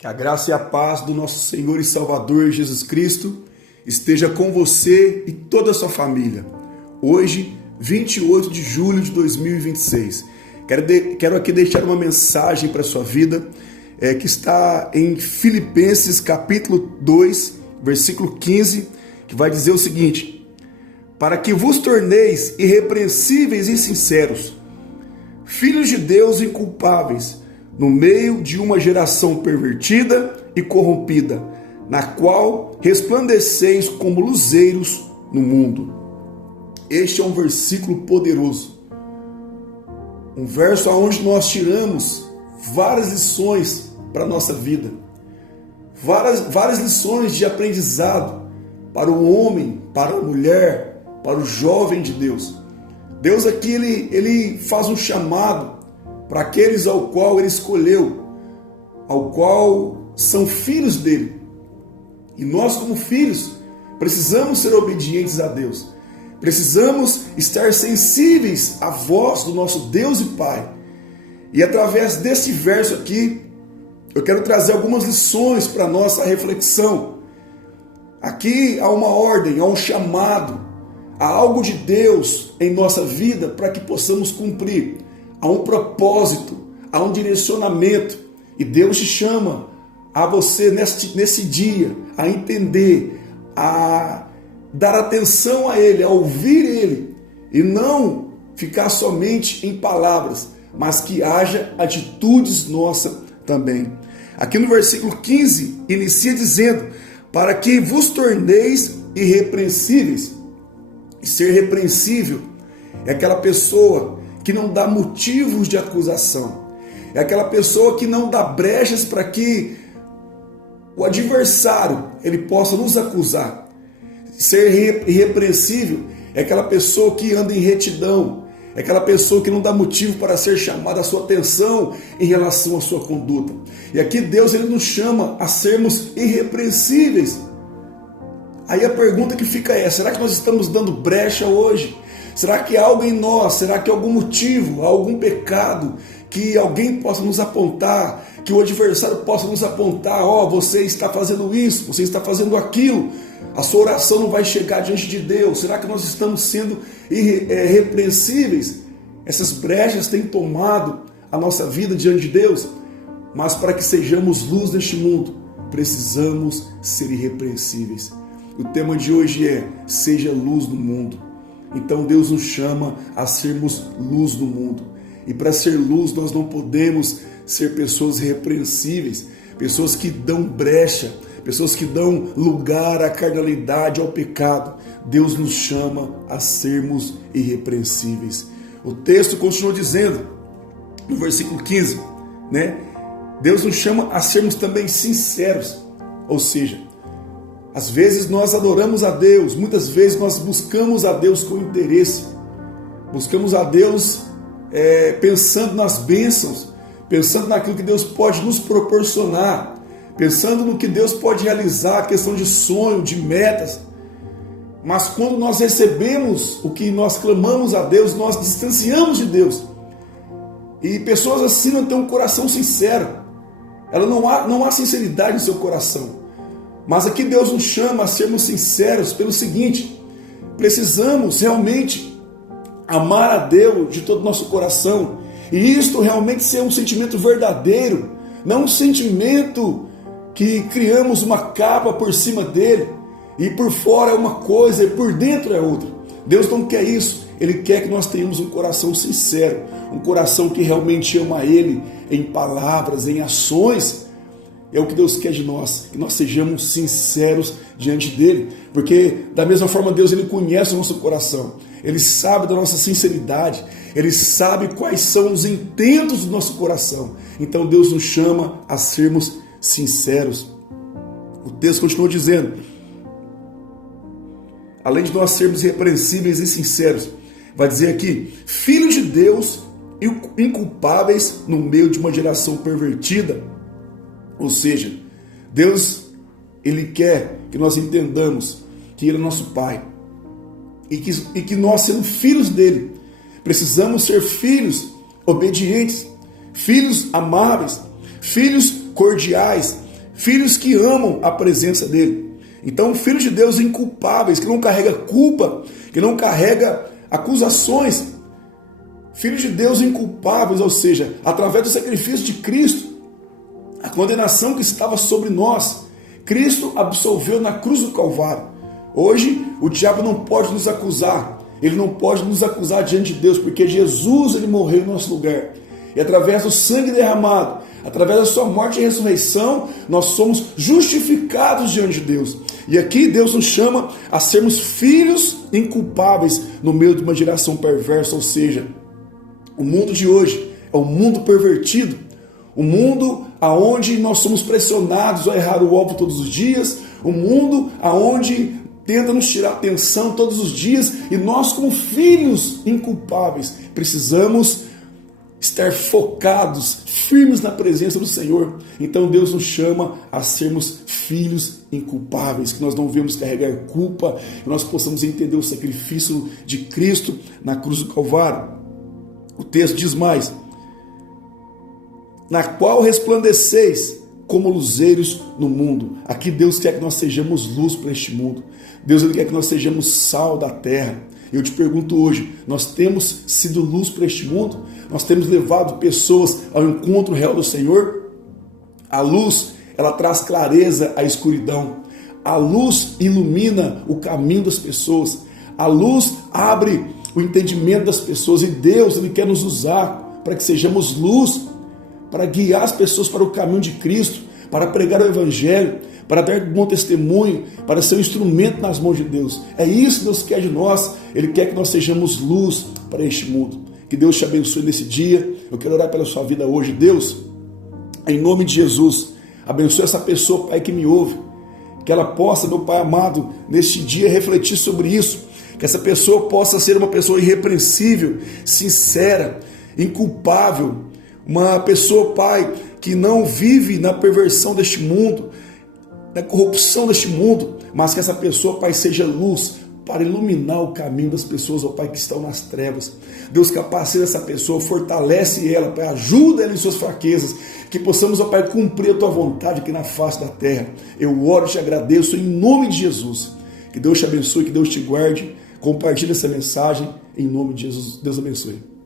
Que a graça e a paz do nosso Senhor e Salvador Jesus Cristo esteja com você e toda a sua família. Hoje, 28 de julho de 2026. Quero aqui deixar uma mensagem para a sua vida, que está em Filipenses capítulo 2, versículo 15, que vai dizer o seguinte: para que vos torneis irrepreensíveis e sinceros, filhos de Deus inculpáveis, no meio de uma geração pervertida e corrompida, na qual resplandeceis como luzeiros no mundo. Este é um versículo poderoso. Um verso onde nós tiramos várias lições para a nossa vida. Várias lições de aprendizado para o homem, para a mulher, para o jovem de Deus. Deus aqui, ele faz um chamado para aqueles ao qual ele escolheu, ao qual são filhos dele. E nós, como filhos, precisamos ser obedientes a Deus. Precisamos estar sensíveis à voz do nosso Deus e Pai. E através desse verso aqui, eu quero trazer algumas lições para a nossa reflexão. Aqui há uma ordem, há um chamado, há algo de Deus em nossa vida para que possamos cumprir. Há um propósito, há um direcionamento. E Deus te chama a você nesse dia, a entender, a dar atenção a Ele, a ouvir Ele. E não ficar somente em palavras, mas que haja atitudes nossas também. Aqui no versículo 15, inicia dizendo: para que vos torneis irrepreensíveis. E ser repreensível é aquela pessoa que não dá motivos de acusação. É aquela pessoa que não dá brechas para que o adversário ele possa nos acusar. Ser irrepreensível é aquela pessoa que anda em retidão. É aquela pessoa que não dá motivo para ser chamada a sua atenção em relação à sua conduta. E aqui Deus ele nos chama a sermos irrepreensíveis. Aí a pergunta que fica é: será que nós estamos dando brecha hoje? Será que há algo em nós? Será que há algum motivo, algum pecado que alguém possa nos apontar, que o adversário possa nos apontar? Você está fazendo isso, você está fazendo aquilo, a sua oração não vai chegar diante de Deus. Será que nós estamos sendo irrepreensíveis? Essas brechas têm tomado a nossa vida diante de Deus, mas para que sejamos luz neste mundo, precisamos ser irrepreensíveis. O tema de hoje é: seja luz no mundo. Então Deus nos chama a sermos luz no mundo. E para ser luz nós não podemos ser pessoas irrepreensíveis, pessoas que dão brecha, pessoas que dão lugar à carnalidade, ao pecado. Deus nos chama a sermos irrepreensíveis. O texto continua dizendo, no versículo 15, Deus nos chama a sermos também sinceros. Ou seja, às vezes nós adoramos a Deus, muitas vezes nós buscamos a Deus com interesse, buscamos a Deus pensando nas bênçãos, pensando naquilo que Deus pode nos proporcionar, pensando no que Deus pode realizar, questão de sonho, de metas. Mas quando nós recebemos o que nós clamamos a Deus, nós distanciamos de Deus. E pessoas assim não têm um coração sincero, não há sinceridade no seu coração. Mas aqui Deus nos chama a sermos sinceros pelo seguinte: precisamos realmente amar a Deus de todo o nosso coração, e isto realmente ser um sentimento verdadeiro, não um sentimento que criamos uma capa por cima dele, e por fora é uma coisa e por dentro é outra. Deus não quer isso. Ele quer que nós tenhamos um coração sincero, um coração que realmente ama Ele em palavras, em ações. É o que Deus quer de nós, que nós sejamos sinceros diante dEle, porque da mesma forma Deus ele conhece o nosso coração, Ele sabe da nossa sinceridade, Ele sabe quais são os intentos do nosso coração. Então Deus nos chama a sermos sinceros. O texto continua dizendo, além de nós sermos irrepreensíveis e sinceros, vai dizer aqui: filhos de Deus inculpáveis no meio de uma geração pervertida. Ou seja, Deus, Ele quer que nós entendamos que Ele é nosso Pai e que nós, sendo filhos dEle, precisamos ser filhos obedientes, filhos amáveis, filhos cordiais, filhos que amam a presença dele. Então, filhos de Deus inculpáveis, que não carrega culpa, que não carrega acusações. Filhos de Deus inculpáveis, ou seja, através do sacrifício de Cristo, a condenação que estava sobre nós, Cristo absolveu na cruz do Calvário. Hoje, o diabo não pode nos acusar, ele não pode nos acusar diante de Deus, porque Jesus ele morreu em nosso lugar. E através do sangue derramado, através da sua morte e ressurreição, nós somos justificados diante de Deus. E aqui Deus nos chama a sermos filhos inculpáveis no meio de uma geração perversa, ou seja, o mundo de hoje é um mundo pervertido, um mundo aonde nós somos pressionados a errar o alvo todos os dias, um mundo aonde tenta nos tirar atenção todos os dias, e nós como filhos inculpáveis precisamos estar focados, firmes na presença do Senhor. Então Deus nos chama a sermos filhos inculpáveis, que nós não devemos carregar culpa, que nós possamos entender o sacrifício de Cristo na cruz do Calvário. O texto diz mais: na qual resplandeceis como luzeiros no mundo. Aqui Deus quer que nós sejamos luz para este mundo. Deus ele quer que nós sejamos sal da terra. Eu te pergunto hoje, nós temos sido luz para este mundo? Nós temos levado pessoas ao encontro real do Senhor? A luz, ela traz clareza à escuridão. A luz ilumina o caminho das pessoas. A luz abre o entendimento das pessoas. E Deus, ele quer nos usar para que sejamos luz, para guiar as pessoas para o caminho de Cristo, para pregar o Evangelho, para dar bom testemunho, para ser um instrumento nas mãos de Deus. É isso que Deus quer de nós. Ele quer que nós sejamos luz para este mundo. Que Deus te abençoe nesse dia. Eu quero orar pela sua vida hoje. Deus, em nome de Jesus, abençoe essa pessoa, Pai, que me ouve. Que ela possa, meu Pai amado, neste dia refletir sobre isso. Que essa pessoa possa ser uma pessoa irrepreensível, sincera, inculpável. Uma pessoa, Pai, que não vive na perversão deste mundo, na corrupção deste mundo, mas que essa pessoa, Pai, seja luz para iluminar o caminho das pessoas, ó Pai, que estão nas trevas. Deus, capacita essa pessoa, fortalece ela, Pai, ajuda ela em suas fraquezas, que possamos, ó Pai, cumprir a Tua vontade aqui na face da terra. Eu oro e te agradeço em nome de Jesus. Que Deus te abençoe, que Deus te guarde. Compartilhe essa mensagem em nome de Jesus. Deus abençoe.